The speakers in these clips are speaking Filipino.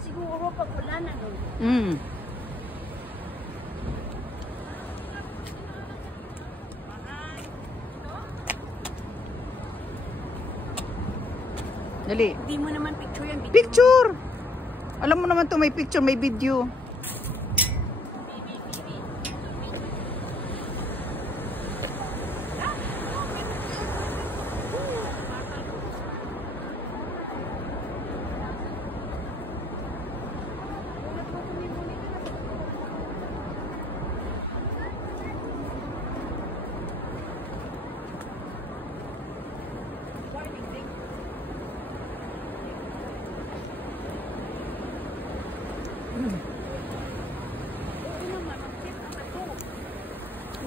Siguro pag wala na nun. Dali. Hindi mo naman picture yan. Picture! Alam mo naman to may picture, may video.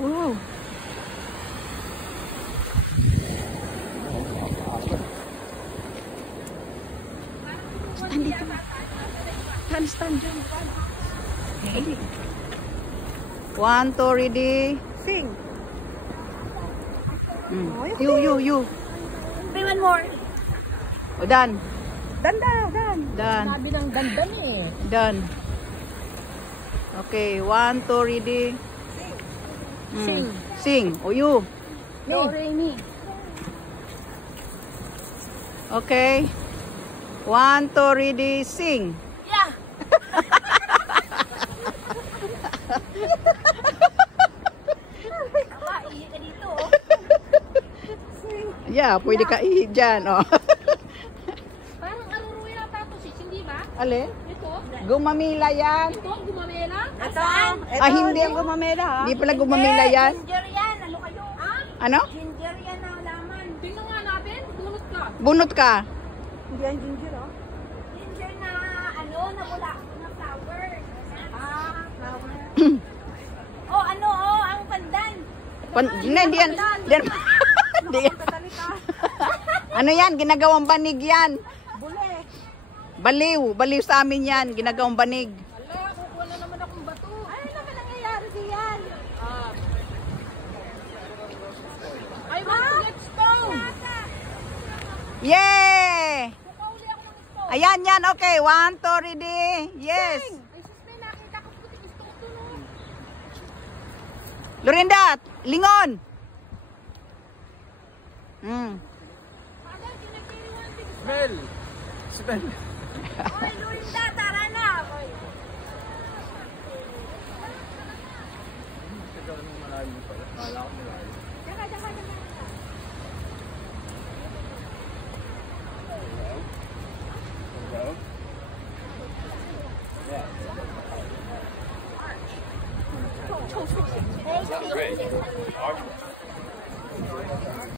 Wow. Stand dito. Stand dyan. Okay. 1, 2, ready. Sing. You. Bring one more. O, done. Dan. Done. Sabi ng dandan eh. Done. Okay, 1, 2, ready. Sing. O, you. Do, re, mi. Okay. 1, 2, ready, sing. Yeah. Ihi ka dito, oh. Yeah, pwede ka ihi dyan, oh. Parang aruro yata ito, sis, hindi ba? Alin? Ito? Gumamila yan. Ito, gumamela? Ito, Hindi ang gumamela ha. Hindi pala gumamila yan. Ginger yan. Ano kayo? Ha? Ano? Ginger yan na laman. Tingnan nga natin. Bunot ka. Bunot ka. Hindi yan ginger oh. Ginger na ano, na bula. Na flower. Flower. Oh, ano, oh, ang pandan. Hindi yan. Hindi yan. Ano yan? Ginagawang banig yan. Bule. Baliw sa amin yan. Ginagawang banig. Ala, kukuha na naman akong bato. Ano naman nangyayari diyan? I want to get stoned. Yay! Kukauli ako ng stone. Ayan yan. Okay. 1, 2, ready. Yes. Ay, sis, may nakita ko puting stone to, no? Lorinda, lingon. Agad, kinagkiriwan din. Smell. Oy, Lurinda, tara na. Oy. Sounds great.